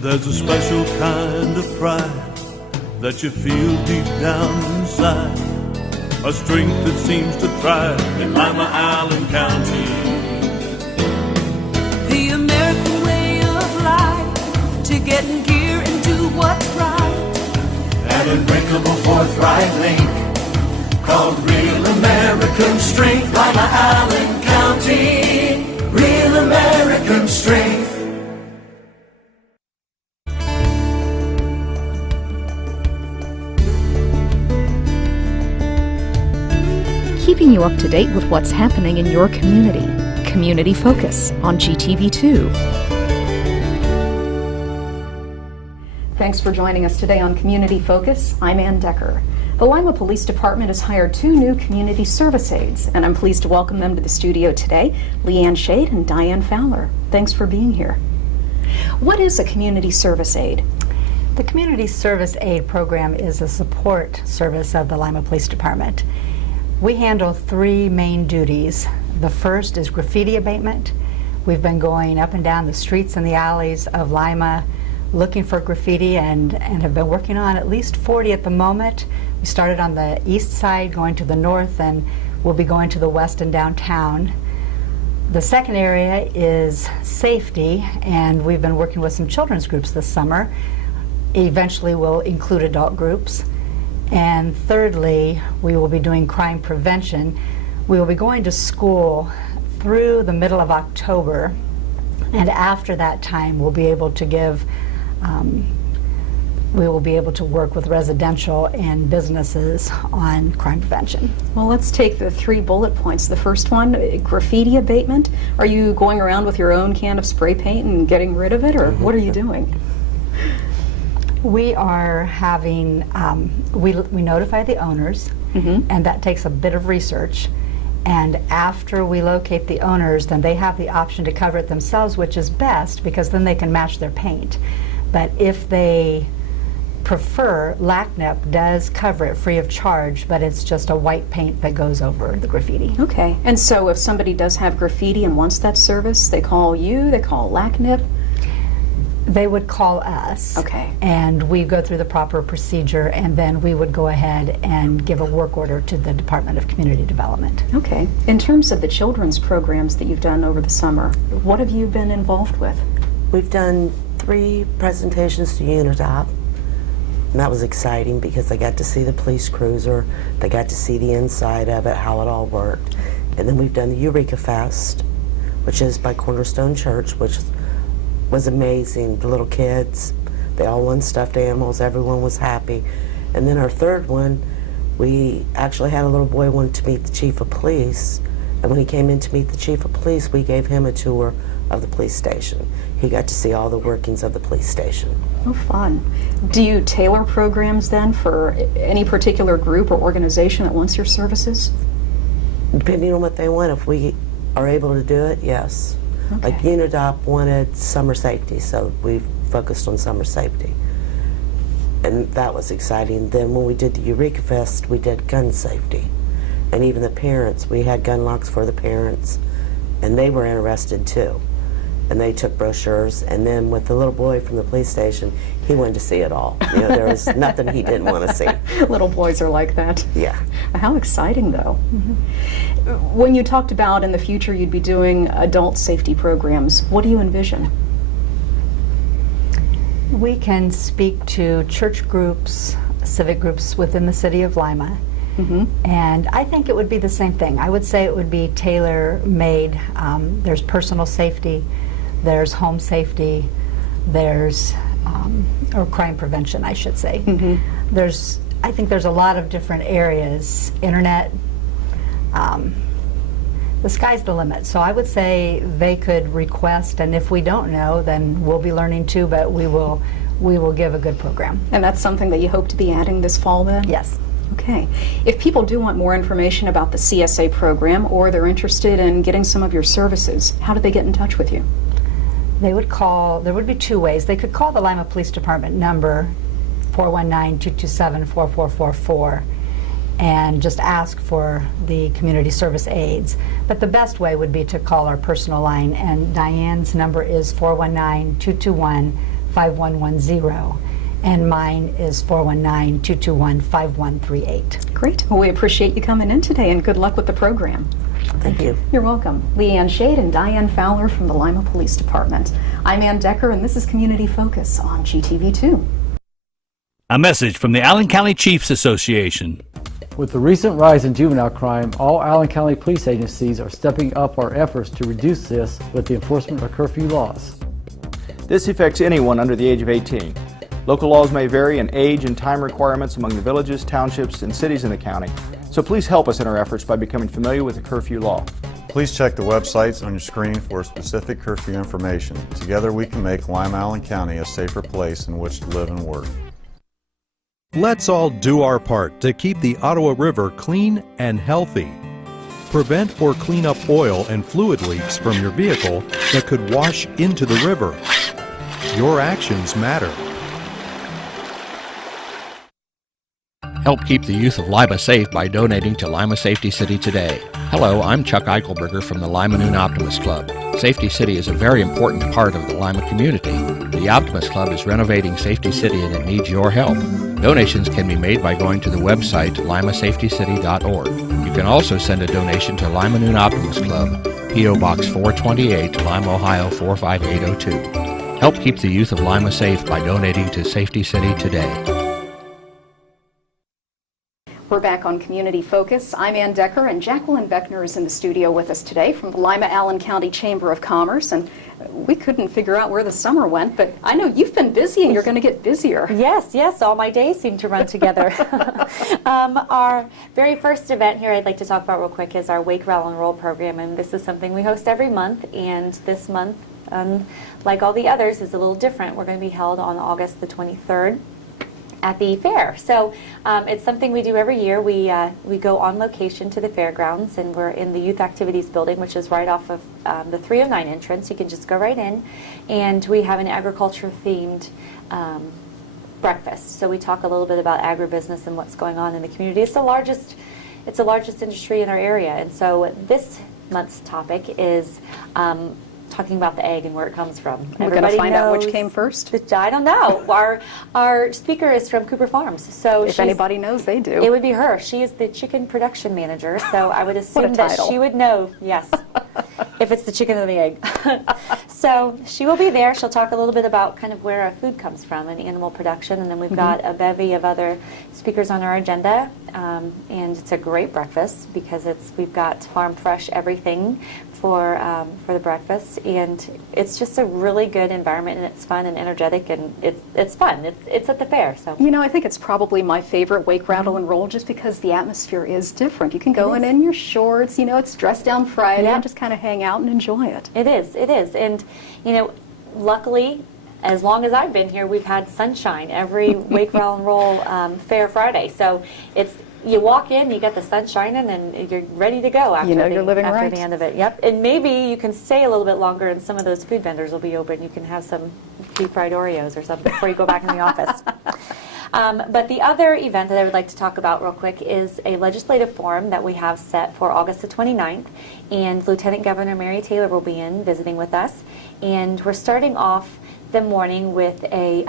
There's a special kind of pride that you feel deep down inside, a strength that seems to thrive in Lima, Allen County. The American way of life, to get in gear and do what's right. An unbreakable forthright link called real American strength. Lima, Allen County, real American strength. Keeping you up to date with what's happening in your community. Community Focus on GTV2. Thanks for joining us today on Community Focus. I'm Ann Decker. The Lima Police Department has hired 2 new community service aides, and I'm pleased to welcome them to the studio today, Leanne Shade and Dianne Fowler. Thanks for being here. What is a community service aide? The Community Service Aid Program is a support service of the Lima Police Department. We handle 3 main duties. The first is graffiti abatement. We've been going up and down the streets and the alleys of Lima looking for graffiti and have been working on at least 40 at the moment. We started on the east side, going to the north, and we'll be going to the west and downtown. The second area is safety, and we've been working with some children's groups this summer. Eventually we'll include adult groups. And thirdly, we will be doing crime prevention. We will be going to school through the middle of October, and after that time we'll be able to give, we will be able to work with residential and businesses on crime prevention. Well, let's take the 3 bullet points. The first one, graffiti abatement. Are you going around with your own can of spray paint and getting rid of it, or what are you doing? We are having, we notify the owners, and that takes a bit of research. And after we locate the owners, then they have the option to cover it themselves, which is best because then they can match their paint. But if they prefer, LACNIP does cover it free of charge, but it's just a white paint that goes over the graffiti. Okay, and so if somebody does have graffiti and wants that service, they call you, they call LACNIP? They would call us, okay, and we go through the proper procedure, and then we would go ahead and give a work order to the Department of Community Development. Okay. In terms of the children's programs that you've done over the summer, what have you been involved with? We've done 3 presentations to UNIDOP, and that was exciting because they got to see the police cruiser, they got to see the inside of it, how it all worked. And then we've done the Eureka Fest, which is by Cornerstone Church, which was amazing. The little kids, they all won stuffed animals, everyone was happy. And then our third one, we actually had a little boy wanted to meet the chief of police, and when he came in to meet the chief of police, we gave him a tour of the police station. He got to see all the workings of the police station. Oh, fun. Do you tailor programs then for any particular group or organization that wants your services? Depending on what they want, if we are able to do it, yes. Okay. Like UNIDOP wanted summer safety, so we focused on summer safety. And that was exciting. Then when we did the Eureka Fest, we did gun safety. And even the parents, we had gun locks for the parents, and they were interested too. And they took brochures, and then with the little boy from the police station, he wanted to see it all. You know, there was nothing he didn't want to see. Little boys are like that. Yeah. How exciting, though. When you talked about in the future you'd be doing adult safety programs, what do you envision? We can speak to church groups, civic groups within the city of Lima. And I think it would be the same thing. I would say it would be tailor-made. There's personal safety, there's home safety, there's, or crime prevention, I should say. I think there's a lot of different areas. Internet, the sky's the limit. So I would say they could request, and if we don't know, then we'll be learning too, but we will give a good program. And that's something that you hope to be adding this fall then? Yes. Okay. If people do want more information about the CSA program, or they're interested in getting some of your services, how do they get in touch with you? They would call, there would be 2 ways. They could call the Lima Police Department number, 419-227-4444, and just ask for the community service aides. But the best way would be to call our personal line, and Diane's number is 419-221-5555. 419-221-5110. And mine is 419-221-5138. Great. Well, we appreciate you coming in today, and good luck with the program. Thank you. You're welcome. Leanne Shade and Dianne Fowler from the Lima Police Department. I'm Ann Decker, and this is Community Focus on GTV2. A message from the Allen County Chiefs Association. With the recent rise in juvenile crime, all Allen County police agencies are stepping up our efforts to reduce this with the enforcement of curfew laws. This affects anyone under the age of 18. Local laws may vary in age and time requirements among the villages, townships, and cities in the county, so please help us in our efforts by becoming familiar with the curfew law. Please check the websites on your screen for specific curfew information. Together we can make Lima Allen County a safer place in which to live and work. Let's all do our part to keep the Ottawa River clean and healthy. Prevent or clean up oil and fluid leaks from your vehicle that could wash into the river. Your actions matter. Help keep the youth of Lima safe by donating to Lima Safety City today. Hello, I'm Chuck Eichelberger from the Lima Noon Optimist Club. Safety City is a very important part of the Lima community. The Optimist Club is renovating Safety City and it needs your help. Donations can be made by going to the website limasafetycity.org. You can also send a donation to Lima Noon Optimist Club, P.O. Box 428, Lima, Ohio 45802. Help keep the youth of Lima safe by donating to Safety City today. We're back on Community Focus. I'm Ann Decker, and Jacqueline Beckner is in the studio with us today from the Lima Allen County Chamber of Commerce. And we couldn't figure out where the summer went, but I know you've been busy and you're going to get busier. Yes, all my days seem to run together. Our very first event here I'd like to talk about real quick is our Wake, Rattle, and Roll program, and this is something we host every month, and this month, like all the others, is a little different. We're going to be held on August the 23rd. At the fair. So it's something we do every year. We go on location to the fairgrounds, and we're in the Youth Activities Building, which is right off of the 309 entrance. You can just go right in, and we have an agriculture-themed breakfast. So we talk a little bit about agribusiness and what's going on in the community. It's the largest industry in our area, and so this month's topic is talking about the egg and where it comes from. We're going to find out which came first? I don't know. Our speaker is from Cooper Farms, so if anybody knows, they do. It would be her. She is the chicken production manager, so I would assume that she would know, yes, if it's the chicken or the egg. So she will be there. She'll talk a little bit about kind of where our food comes from and animal production, and then we've got a bevy of other speakers on our agenda, and it's a great breakfast because we've got farm fresh everything for the breakfast, and it's just a really good environment, and it's fun and energetic, and it's fun. It's at the fair. So I think it's probably my favorite Wake, Rattle, and Roll, just because the atmosphere is different. You can go in your shorts, it's dress down Friday, and just kind of hang out and enjoy it. It is, and luckily, as long as I've been here, we've had sunshine every Wake, Rattle, and Roll Fair Friday. So you walk in, you get the sun shining, and you're ready to go after, you're living after right. the end of it. Yep. And maybe you can stay a little bit longer, and some of those food vendors will be open. You can have some deep fried Oreos or something before you go back in the office. But the other event that I would like to talk about real quick is a legislative forum that we have set for August the 29th, and Lieutenant Governor Mary Taylor will be in visiting with us. And we're starting off the morning with a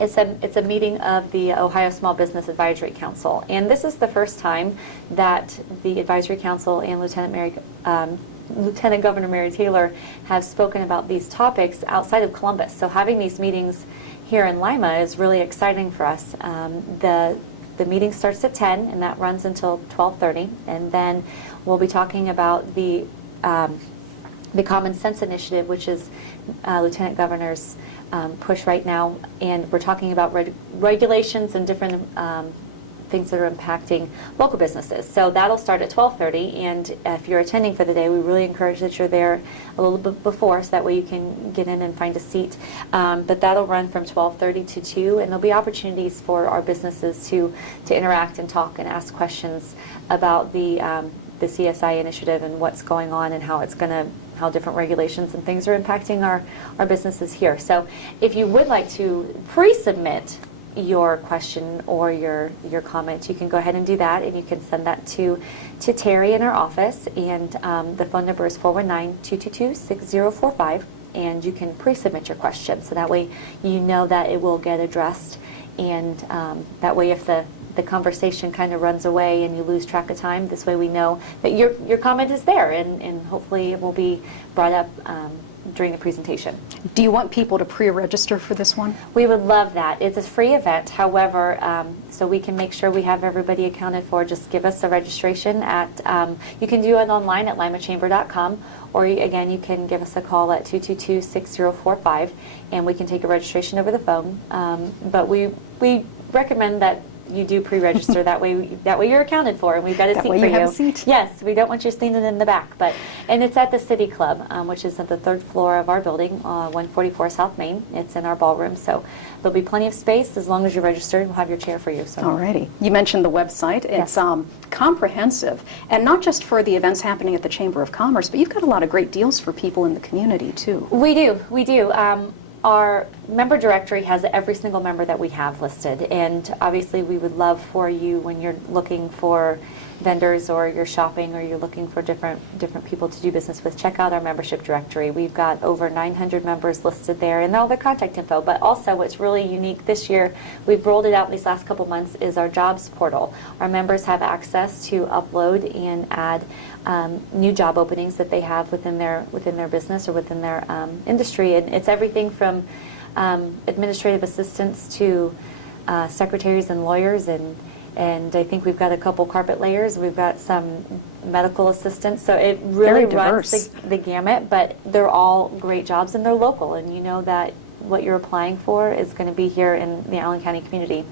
it's a meeting of the Ohio Small Business Advisory Council, and this is the first time that the Advisory Council and Lieutenant Governor Mary Taylor have spoken about these topics outside of Columbus. So having these meetings here in Lima is really exciting for us. The meeting starts at 10, and that runs until 12:30, and then we'll be talking about the Common Sense Initiative, which is Lieutenant Governor's push right now, and we're talking about regulations and different things that are impacting local businesses. So that'll start at 12:30, and if you're attending for the day, we really encourage that you're there a little bit before, so that way you can get in and find a seat. But that'll run from 12:30 to 2, and there'll be opportunities for our businesses to interact and talk and ask questions about the CSI initiative and what's going on and how different regulations and things are impacting our businesses here. So if you would like to pre-submit your question or your comment, you can go ahead and do that, and you can send that to Terry in our office, and the phone number is 419-222-6045, and you can pre-submit your question, so that way you know that it will get addressed, and that way if the conversation kind of runs away and you lose track of time, this way we know that your comment is there, and hopefully it will be brought up during the presentation. Do you want people to pre-register for this one? We would love that. It's a free event. However, so we can make sure we have everybody accounted for, just give us a registration at, you can do it online at limachamber.com, or again, you can give us a call at 222-6045, and we can take a registration over the phone. But we recommend that you do pre-register. That way you're accounted for, and we've got a seat for you. That way you have a seat. Yes, we don't want you standing in the back, and it's at the City Club, which is at the 3rd floor of our building, 144 South Main. It's in our ballroom, so there'll be plenty of space as long as you're registered. We'll have your chair for you. So. Alrighty. You mentioned the website. It's Yes. Comprehensive, and not just for the events happening at the Chamber of Commerce, but you've got a lot of great deals for people in the community too. We do. Our member directory has every single member that we have listed, and obviously we would love for you, when you're looking for vendors or you're shopping or you're looking for different people to do business with, check out our membership directory. We've got over 900 members listed there, and all their contact info. But also what's really unique this year, we've rolled it out these last couple months, is our jobs portal. Our members have access to upload and add new job openings that they have within their business or within their industry, and it's everything from administrative assistants to secretaries and lawyers, and I think we've got a couple carpet layers. We've got some medical assistants, so it really runs the gamut. But they're all great jobs, and they're local, and you know that what you're applying for is going to be here in the Allen County community.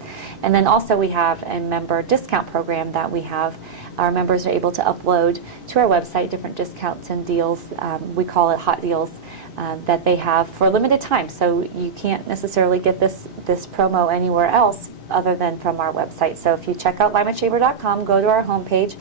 And then also we have a member discount program that we have. Our members are able to upload to our website different discounts and deals. We call it hot deals that they have for a limited time. So you can't necessarily get this promo anywhere else other than from our website. So if you check out limachamber.com, go to our homepage,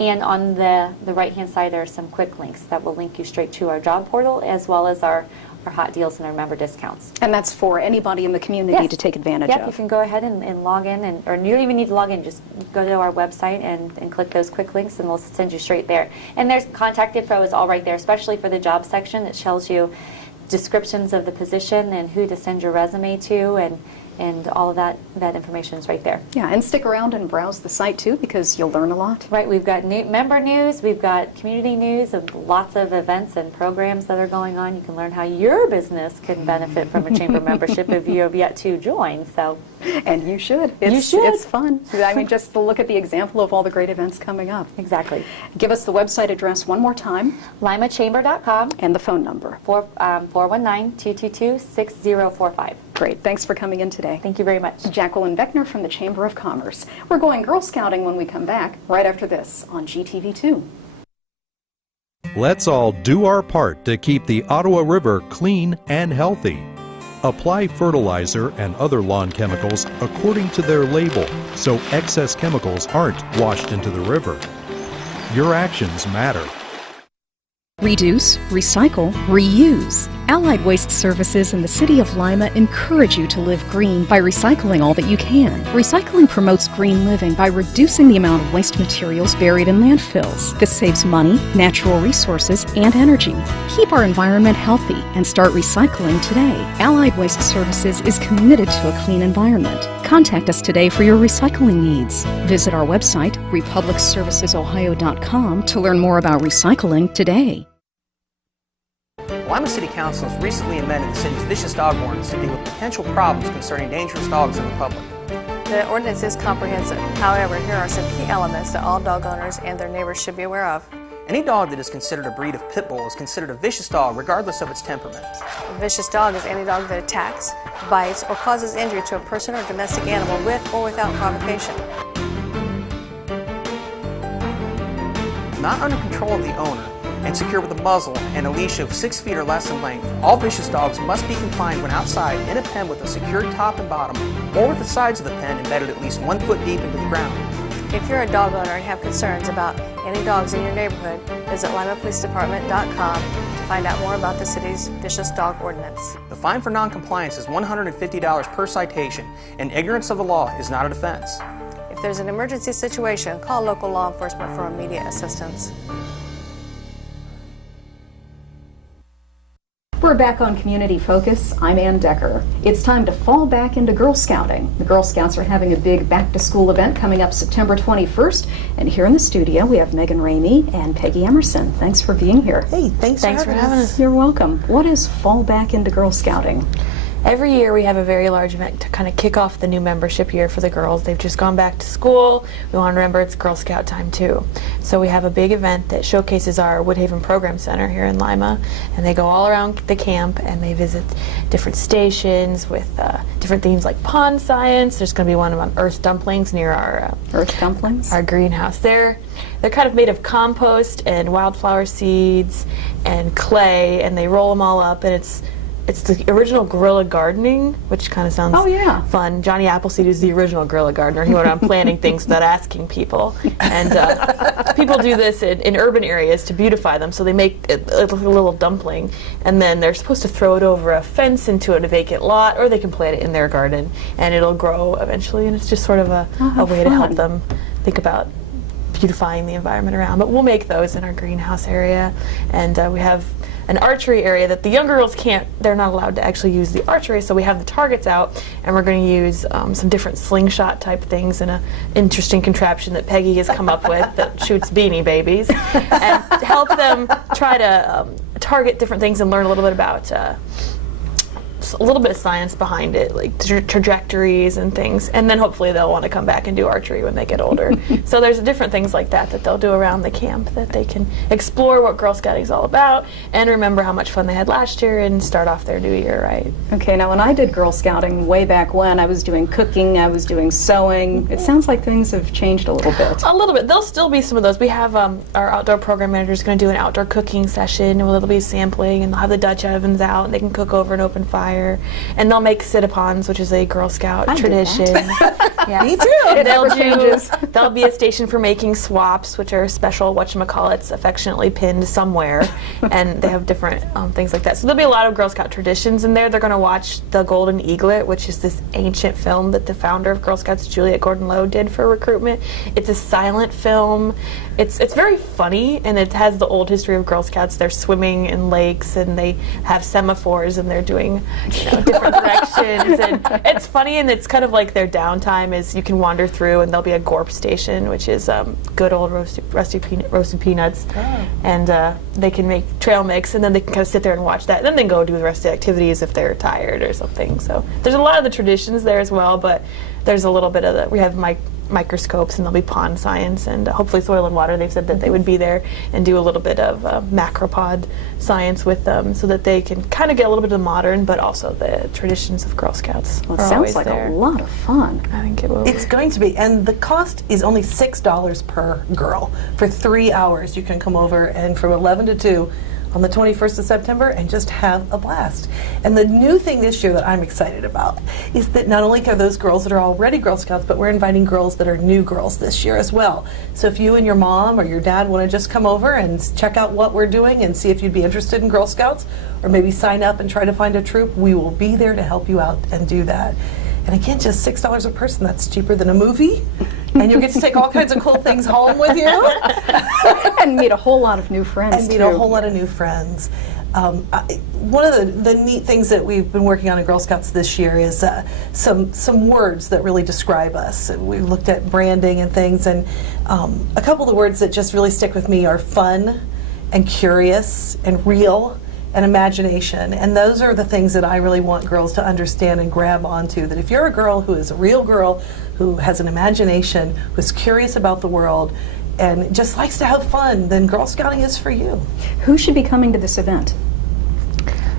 and on the right-hand side there are some quick links that will link you straight to our job portal, as well as our hot deals and our member discounts. And that's for anybody in the community to take advantage of. You can go ahead and log in, or you don't even need to log in, just go to our website and click those quick links, and we'll send you straight there. And there's contact info is all right there, especially for the job section. It tells you descriptions of the position and who to send your resume to, and all of that information is right there. Yeah, and stick around and browse the site too, because you'll learn a lot. Right, we've got member news, we've got community news of lots of events and programs that are going on. You can learn how your business can benefit from a chamber membership if you have yet to join. So, and you should. It's fun. I mean, just to look at the example of all the great events coming up. Exactly. Give us the website address one more time. limachamber.com. And the phone number. 419-222-6045. Great. Thanks for coming in today. Thank you very much. Jacqueline Beckner from the Chamber of Commerce. We're going Girl Scouting when we come back, right after this on GTV2. Let's all do our part to keep the Ottawa River clean and healthy. Apply fertilizer and other lawn chemicals according to their label, so excess chemicals aren't washed into the river. Your actions matter. Reduce, recycle, reuse. Allied Waste Services and the City of Lima encourage you to live green by recycling all that you can. Recycling promotes green living by reducing the amount of waste materials buried in landfills. This saves money, natural resources, and energy. Keep our environment healthy and start recycling today. Allied Waste Services is committed to a clean environment. Contact us today for your recycling needs. Visit our website, republicservicesohio.com, to learn more about recycling today. Lima City Council has recently amended the city's vicious dog ordinance to deal with potential problems concerning dangerous dogs in the public. The ordinance is comprehensive. However, here are some key elements that all dog owners and their neighbors should be aware of. Any dog that is considered a breed of pit bull is considered a vicious dog regardless of its temperament. A vicious dog is any dog that attacks, bites, or causes injury to a person or domestic animal with or without provocation. Not under control of the owner, and secure with a muzzle and a leash of 6 feet or less in length, all vicious dogs must be confined when outside in a pen with a secured top and bottom, or with the sides of the pen embedded at least 1 foot deep into the ground. If you're a dog owner and have concerns about any dogs in your neighborhood, visit limapolicedepartment.com to find out more about the city's vicious dog ordinance. The fine for non-compliance is $150 per citation, and ignorance of the law is not a defense. If there's an emergency situation, call local law enforcement for immediate assistance. We're back on Community Focus. I'm Ann Decker. It's time to fall back into Girl Scouting. The Girl Scouts are having a big back-to-school event coming up September 21st. And here in the studio, we have Megan Ramey and Peggy Emerson. Thanks for being here. Hey, thanks for having us. You're welcome. What is fall back into Girl Scouting? Every year we have a very large event to kind of kick off the new membership year for the girls. They've just gone back to school. We want to remember it's Girl Scout time too. So we have a big event that showcases our Woodhaven Program Center here in Lima, and they go all around the camp and they visit different stations with different themes like pond science. There's going to be one on earth dumplings near our our greenhouse there. They're kind of made of compost and wildflower seeds and clay, and they roll them all up, and it's the original guerrilla gardening, which kind of sounds fun. Johnny Appleseed is the original guerrilla gardener. He went around planting things without asking people. And people do this in urban areas to beautify them. So they make it like a little dumpling, and then they're supposed to throw it over a fence into a vacant lot, or they can plant it in their garden, and it'll grow eventually. And it's just sort of a way to help them think about beautifying the environment around. But we'll make those in our greenhouse area, and we have an archery area that the younger girls they're not allowed to actually use the archery, so we have the targets out, and we're going to use some different slingshot type things and an interesting contraption that Peggy has come up with that shoots beanie babies, and help them try to target different things and learn a little bit about a little bit of science behind it, like trajectories and things, and then hopefully they'll want to come back and do archery when they get older. So there's different things like that they'll do around the camp that they can explore what Girl Scouting is all about and remember how much fun they had last year and start off their new year right. Okay, now when I did Girl Scouting way back when, I was doing cooking, I was doing sewing. It sounds like things have changed a little bit. A little bit. There'll still be some of those. We have our outdoor program manager is going to do an outdoor cooking session, and there'll be sampling, and they'll have the Dutch ovens out, and they can cook over an open fire. And they'll make sit-upons, which is a Girl Scout tradition. Yeah. Me too. There'll be a station for making swaps, which are special whatchamacallits affectionately pinned somewhere, and they have different things like that. So there'll be a lot of Girl Scout traditions in there. They're going to watch the Golden Eaglet, which is this ancient film that the founder of Girl Scouts, Juliet Gordon Lowe, did for recruitment. It's a silent film. It's very funny, and it has the old history of Girl Scouts. They're swimming in lakes, and they have semaphores, and they're doing different directions, and it's funny, and it's kind of like their downtime is you can wander through, and there'll be a gorp station, which is good old roasted peanuts, and they can make trail mix, and then they can kind of sit there and watch that, and then they go do the rest of the activities if they're tired or something. So there's a lot of the traditions there as well, but there's a little bit of we have microscopes, and there'll be pond science, and hopefully soil and water. They've said that they would be there and do a little bit of macropod science with them, so that they can kind of get a little bit of the modern, but also the traditions of Girl Scouts. Well, it sounds like a lot of fun. I think it will. It's going to be, and the cost is only $6 per girl for 3 hours. You can come over, and from 11 to 2 on the 21st of September and just have a blast. And the new thing this year that I'm excited about is that not only are those girls that are already Girl Scouts, but we're inviting girls that are new girls this year as well. So if you and your mom or your dad want to just come over and check out what we're doing and see if you'd be interested in Girl Scouts, or maybe sign up and try to find a troop, we will be there to help you out and do that. And again, just $6 a person. That's cheaper than a movie. And you'll get to take all kinds of cool things home with you. And meet a whole lot of new friends, And meet a whole lot of new friends. One of the neat things that we've been working on in Girl Scouts this year is some words that really describe us. We've looked at branding and things, and a couple of the words that just really stick with me are fun and curious and real and imagination. And those are the things that I really want girls to understand and grab onto, that if you're a girl who is a real girl, who has an imagination, who's curious about the world, and just likes to have fun, then Girl Scouting is for you. Who should be coming to this event?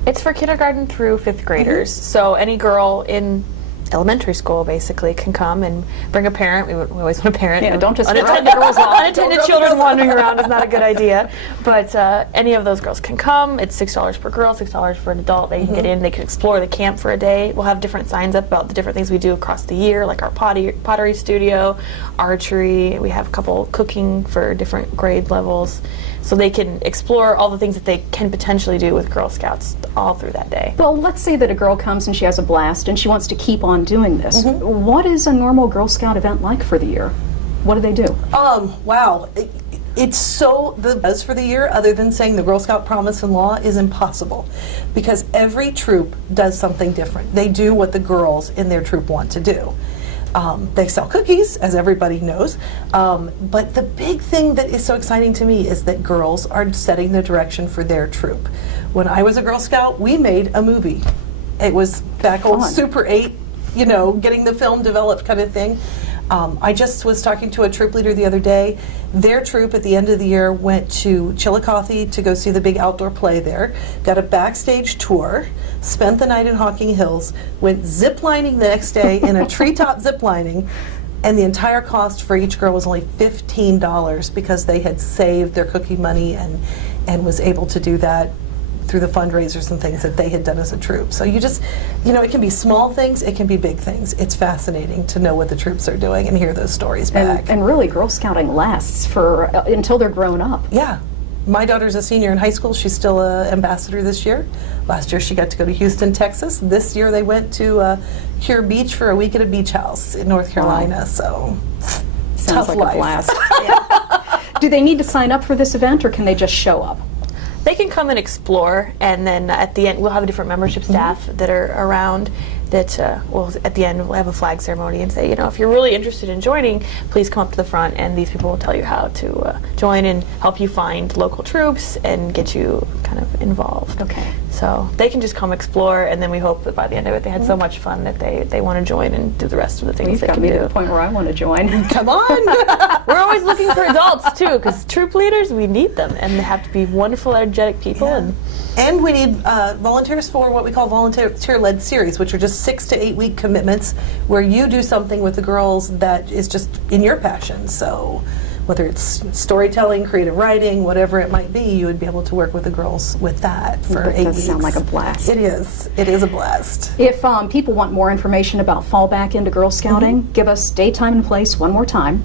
It's for kindergarten through 5th graders. So any girl in elementary school basically can come and bring a parent. We always want a parent. Yeah, don't just unattended girls. Unattended children wandering around is not a good idea. But any of those girls can come. It's $6 per girl, $6 for an adult. They can get in. They can explore the camp for a day. We'll have different signs up about the different things we do across the year, like our pottery studio, archery. We have a couple cooking for different grade levels. So they can explore all the things that they can potentially do with Girl Scouts all through that day. Well, let's say that a girl comes and she has a blast and she wants to keep on doing this. What is a normal Girl Scout event like for the year? What do they do? Wow. It's so the buzz for the year, other than saying the Girl Scout promise and law, is impossible, because every troop does something different. They do what the girls in their troop want to do. They sell cookies, as everybody knows, but the big thing that is so exciting to me is that girls are setting the direction for their troop. When I was a Girl Scout, we made a movie. It was back old Super 8, you know, getting the film developed kind of thing. I just was talking to a troop leader the other day. Their troop at the end of the year went to Chillicothe to go see the big outdoor play there, got a backstage tour, spent the night in Hocking Hills, went zip-lining the next day in a treetop zip-lining, and the entire cost for each girl was only $15 because they had saved their cookie money and was able to do that through the fundraisers and things that they had done as a troop. So you just, you know, it can be small things, it can be big things. It's fascinating to know what the troops are doing and hear those stories back. And really, Girl Scouting lasts for until they're grown up. Yeah. My daughter's a senior in high school. She's still an ambassador this year. Last year she got to go to Houston, Texas. This year they went to Cure Beach for a week at a beach house in North Carolina. So Sounds tough like life. a blast. Do they need to sign up for this event, or can they just show up? They can come and explore, and then at the end we'll have a different membership staff that are around that will, at the end, we'll have a flag ceremony and say, you know, if you're really interested in joining, please come up to the front, and these people will tell you how to join and help you find local troops and get you kind of involved. Okay. So they can just come explore, and then we hope that by the end of it they had so much fun that they want to join and do the rest of the things You've they got can me do. to the point where I want to join. Come on! We're always looking for adults too, because troop leaders, we need them, and they have to be wonderful, energetic people. Yeah. And we need volunteers for what we call volunteer-led series, which are just 6 to 8 week commitments where you do something with the girls that is just in your passion. So whether it's storytelling, creative writing, whatever it might be, you would be able to work with the girls with that for 8 weeks. That does sound like a blast. It is. It is a blast. If people want more information about Fall Back into Girl Scouting, give us date, time, and place one more time.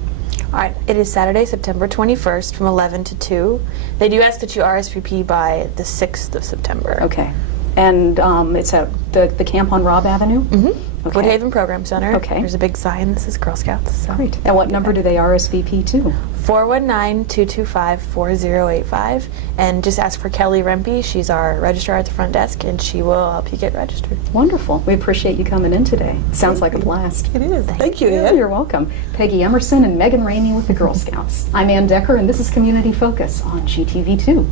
All right, it is Saturday, September 21st from 11 to 2. They do ask that you RSVP by the 6th of September. Okay. And it's at the camp on Robb Avenue? Mm-hmm. Okay. Woodhaven Program Center. Okay. There's a big sign, this is Girl Scouts. So. Great. And what number do they RSVP to? 419-225-4085. And just ask for Kelly Rempe. She's our registrar at the front desk, and she will help you get registered. Wonderful. We appreciate you coming in today. Sounds like a blast. It is. Thank you, Ann. You're welcome. Peggy Emerson and Megan Ramey with the Girl Scouts. I'm Ann Decker, and this is Community Focus on GTV2.